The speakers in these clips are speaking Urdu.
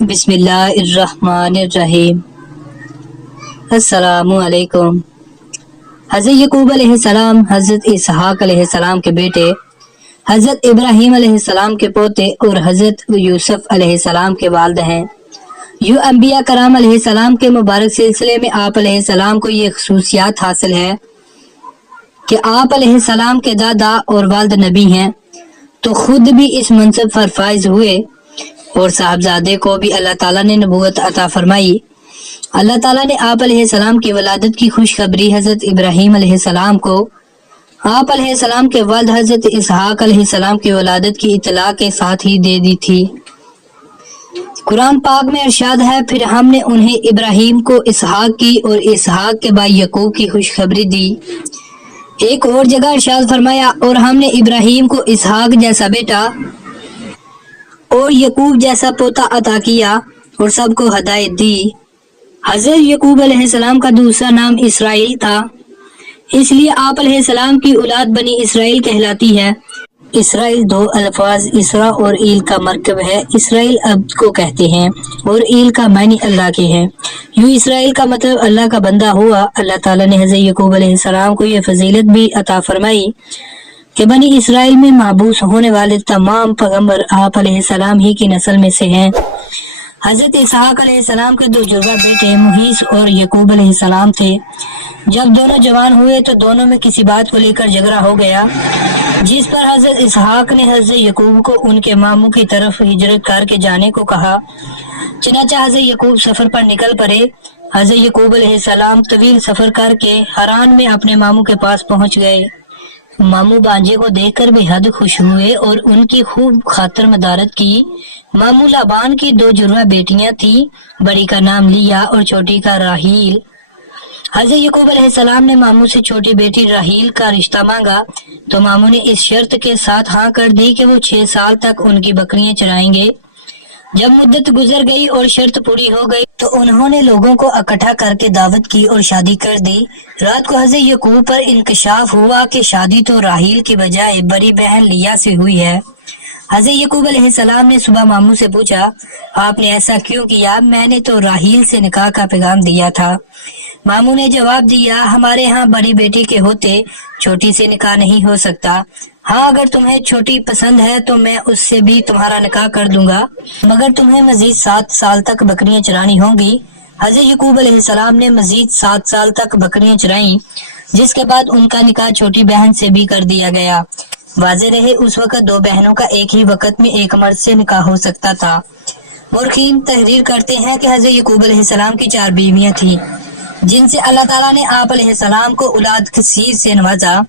بسم اللہ الرحمن الرحیم۔ السلام علیکم۔ حضرت یعقوب علیہ السلام حضرت اسحاق علیہ السلام کے بیٹے، حضرت ابراہیم علیہ السلام کے پوتے اور حضرت یوسف علیہ السلام کے والد ہیں۔ یوں انبیاء کرام علیہ السلام کے مبارک سلسلے میں آپ علیہ السلام کو یہ خصوصیات حاصل ہے کہ آپ علیہ السلام کے دادا اور والد نبی ہیں، تو خود بھی اس منصب پر فائز ہوئے اور صاحبزادے کو بھی اللہ تعالیٰ نے نبوت عطا فرمائی۔ اللہ تعالیٰ نے آپ علیہ السلام کی ولادت کی خوشخبری حضرت ابراہیم علیہ السلام کو آپ علیہ السلام کے والد حضرت اسحاق علیہ السلام کی ولادت کی اطلاع کے ساتھ ہی دے دی تھی۔ قرآن پاک میں ارشاد ہے، پھر ہم نے انہیں ابراہیم کو اسحاق کی اور اسحاق کے بھائی یعقوب کی خوشخبری دی۔ ایک اور جگہ ارشاد فرمایا، اور ہم نے ابراہیم کو اسحاق جیسا بیٹا اور یعقوب جیسا پوتا عطا کیا اور سب کو ہدایت دی۔ حضرت یعقوب علیہ السلام کا دوسرا نام اسرائیل تھا، اس لیے آپ علیہ السلام کی اولاد بنی اسرائیل کہلاتی ہے۔ اسرائیل دو الفاظ اسرا اور ایل کا مرکب ہے۔ اسرائیل عبد کو کہتے ہیں اور ایل کا معنی اللہ کے ہے۔ یوں اسرائیل کا مطلب اللہ کا بندہ ہوا۔ اللہ تعالیٰ نے حضرت یعقوب علیہ السلام کو یہ فضیلت بھی عطا فرمائی کہ بنی اسرائیل میں محبوس ہونے والے تمام پیغمبر آپ علیہ السلام ہی کی نسل میں سے ہیں۔ حضرت اسحاق علیہ السلام کے دو جڑواں بیٹے محیص اور یعقوب علیہ السلام تھے۔ جب دونوں جوان ہوئے تو دونوں میں کسی بات کو لے کر جھگڑا ہو گیا، جس پر حضرت اسحاق نے حضرت یعقوب کو ان کے ماموں کی طرف ہجرت کر کے جانے کو کہا۔ چنانچہ حضرت یعقوب سفر پر نکل پڑے۔ حضرت یعقوب علیہ السلام طویل سفر کر کے حران میں اپنے ماموں کے پاس پہنچ گئے۔ ماموں بانجے کو دیکھ کر بے حد خوش ہوئے اور ان کی خوب خاطر مدارت کی۔ ماموں لابان کی دو جڑواں بیٹیاں تھیں، بڑی کا نام لیا اور چھوٹی کا راحیل۔ حضرت یعقوب علیہ السلام نے ماموں سے چھوٹی بیٹی راحیل کا رشتہ مانگا تو ماموں نے اس شرط کے ساتھ ہاں کر دی کہ وہ 6 سال تک ان کی بکریاں چرائیں گے۔ جب مدت گزر گئی اور شرط پوری ہو گئی تو انہوں نے لوگوں کو اکٹھا کر کے دعوت کی اور شادی کر دی۔ رات کو حضرت یعقوب پر انکشاف ہوا کہ شادی تو راحیل کی بجائے بڑی بہن لیا سے ہوئی ہے۔ حضرت یعقوب علیہ السلام نے صبح ماموں سے پوچھا، آپ نے ایسا کیوں کیا؟ میں نے تو راحیل سے نکاح کا پیغام دیا تھا۔ ماموں نے جواب دیا، ہمارے ہاں بڑی بیٹی کے ہوتے چھوٹی سے نکاح نہیں ہو سکتا۔ ہاں اگر تمہیں چھوٹی پسند ہے تو میں اس سے بھی تمہارا نکاح کر دوں گا، مگر تمہیں مزید 7 سال تک بکریاں چرانی ہوں گی۔ حضرت یعقوب علیہ السلام نے مزید 7 سال تک بکریاں چرائیں، جس کے بعد ان کا نکاح چھوٹی بہن سے بھی کر دیا گیا۔ واضح رہے اس وقت 2 بہنوں کا ایک ہی وقت میں ایک مرد سے نکاح ہو سکتا تھا۔ مورخین تحریر کرتے ہیں کہ حضرت یعقوب علیہ السلام کی 4 بیویاں تھیں، جن سے اللہ تعالیٰ نے آپ علیہ السلام کو اولاد کثیر سے نوازا۔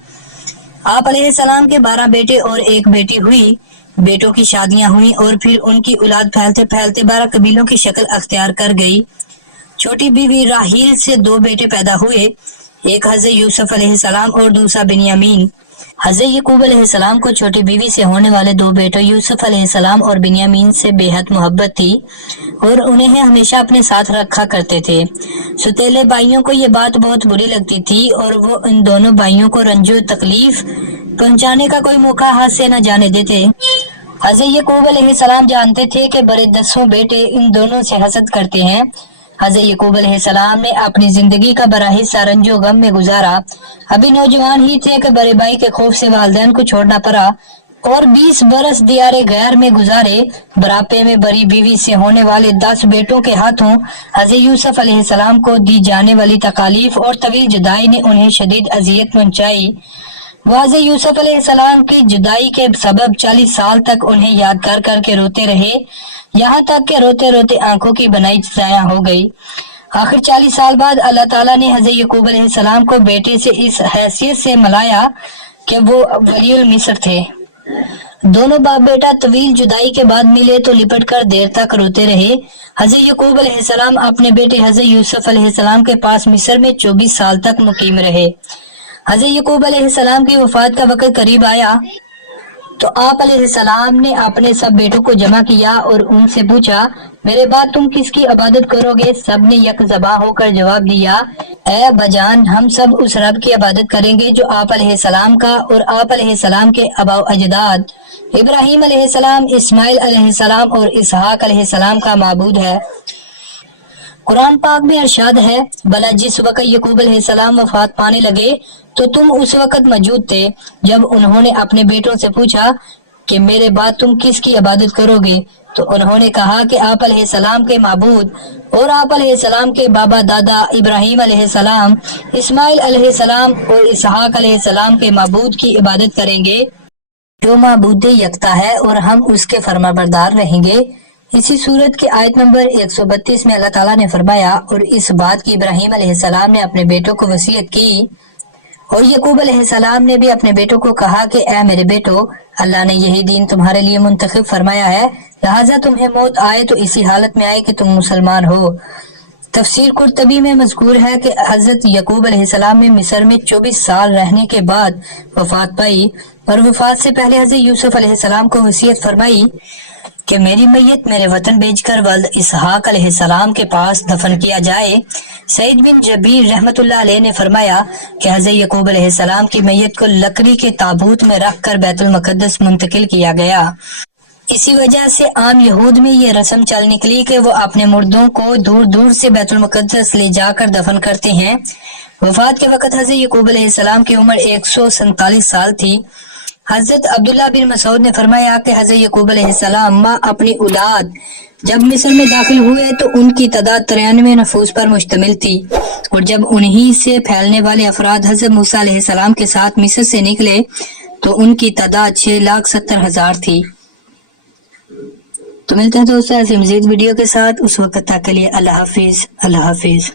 آپ علیہ السلام کے 12 بیٹے اور 1 بیٹی ہوئی۔ بیٹوں کی شادیاں ہوئیں اور پھر ان کی اولاد پھیلتے پھیلتے 12 قبیلوں کی شکل اختیار کر گئی۔ چھوٹی بیوی راحیل سے 2 بیٹے پیدا ہوئے، ایک حضرت یوسف علیہ السلام اور دوسرا بنیامین۔ حضرت یعقوب علیہ السلام کو چھوٹی بیوی سے ہونے والے 2 بیٹوں یوسف علیہ السلام اور بنیامین سے بے حد محبت تھی اور انہیں ہمیشہ اپنے ساتھ رکھا کرتے تھے۔ ستیلے بھائیوں کو یہ بات بہت بری لگتی تھی اور وہ ان دونوں بھائیوں کو رنج و تکلیف پہنچانے کا کوئی موقع ہاتھ سے نہ جانے دیتے۔ حضرت یعقوب علیہ السلام جانتے تھے کہ بڑے 10 بیٹے ان دونوں سے حسد کرتے ہیں۔ حضرت یعقوب علیہ السلام نے اپنی زندگی کا بڑا حصہ رنج و غم میں گزارا۔ ابھی نوجوان ہی تھے کہ بڑے بھائی کے خوف سے والدین کو چھوڑنا پڑا اور 20 برس دیار غیر میں گزارے۔ بڑھاپے میں بڑی بیوی سے ہونے والے 10 بیٹوں کے ہاتھوں حضرت یوسف علیہ السلام کو دی جانے والی تکالیف اور طویل جدائی نے انہیں شدید اذیت پہنچائی۔ وہ حضرت یوسف علیہ السلام کی جدائی کے سبب 40 سال تک انہیں یاد کر کر کے روتے رہے، یہاں تک کہ روتے روتے آنکھوں کی بنائی ضائع ہو گئی۔ آخر 40 سال بعد اللہ تعالیٰ نے حضرت یعقوب علیہ السلام کو بیٹے سے اس حیثیت سے ملایا کہ وہ ولی المصر تھے۔ دونوں باپ بیٹا طویل جدائی کے بعد ملے تو لپٹ کر دیر تک روتے رہے۔ حضرت یعقوب علیہ السلام اپنے بیٹے حضرت یوسف علیہ السلام کے پاس مصر میں 24 سال تک مقیم رہے۔ حضرت یعقوب علیہ السلام کی وفات کا وقت قریب آیا تو آپ علیہ السلام نے اپنے سب بیٹوں کو جمع کیا اور ان سے پوچھا، میرے بعد تم کس کی عبادت کرو گے؟ سب نے یک زباں ہو کر جواب دیا، اے ابا جان، ہم سب اس رب کی عبادت کریں گے جو آپ علیہ السلام کا اور آپ علیہ السلام کے آباء و اجداد ابراہیم علیہ السلام، اسماعیل علیہ السلام اور اسحاق علیہ السلام کا معبود ہے۔ قرآن پاک میں ارشاد ہے، بھلا جس وقت یعقوب علیہ السلام وفات پانے لگے تو تم اس وقت موجود تھے جب انہوں نے اپنے بیٹوں سے پوچھا کہ میرے بعد تم کس کی عبادت کرو گے؟ تو انہوں نے کہا کہ آپ علیہ السلام کے معبود اور آپ علیہ السلام کے بابا دادا ابراہیم علیہ السلام، اسماعیل علیہ السلام اور اسحاق علیہ السلام کے معبود کی عبادت کریں گے جو معبود یکتا ہے، اور ہم اس کے فرما بردار رہیں گے۔ اسی صورت کی آیت نمبر 132 میں اللہ تعالیٰ نے فرمایا، اور اس بات کی ابراہیم علیہ السلام نے اپنے بیٹوں کو وصیت کی، اور یعقوب علیہ السلام نے بھی اپنے بیٹوں کو کہا کہ اے میرے بیٹو، اللہ نے یہی دین تمہارے لیے منتخب فرمایا ہے، لہٰذا تمہیں موت آئے تو اسی حالت میں آئے کہ تم مسلمان ہو۔ تفسیر قرطبی میں مذکور ہے کہ حضرت یعقوب علیہ السلام نے مصر میں 24 سال رہنے کے بعد وفات پائی، اور وفات سے پہلے حضرت یوسف علیہ السلام کو وصیت فرمائی کہ میری میت میرے وطن بھیج کر ولد اسحاق علیہ السلام کے پاس دفن کیا جائے۔ سعید بن جبیر رحمۃ اللہ علیہ نے فرمایا کہ حضرت یعقوب علیہ السلام کی میت کو لکڑی کے تابوت میں رکھ کر بیت المقدس منتقل کیا گیا۔ اسی وجہ سے عام یہود میں یہ رسم چل نکلی کہ وہ اپنے مردوں کو دور دور سے بیت المقدس لے جا کر دفن کرتے ہیں۔ وفات کے وقت حضرت یعقوب علیہ السلام کی عمر 147 سال تھی۔ حضرت عبداللہ بن مسعود نے فرمایا کہ حضرت یعقوب علیہ السلام اپنی اولاد جب مصر میں داخل ہوئے تو ان کی تعداد 93 نفوس پر مشتمل تھی، اور جب انہی سے پھیلنے والے افراد حضرت موسیٰ علیہ السلام کے ساتھ مصر سے نکلے تو ان کی تعداد 6,70,000 تھی۔ تو ملتے ہیں دوستوں ایسی مزید ویڈیو کے ساتھ، اس وقت تک کے لیے اللہ حافظ۔ اللہ حافظ۔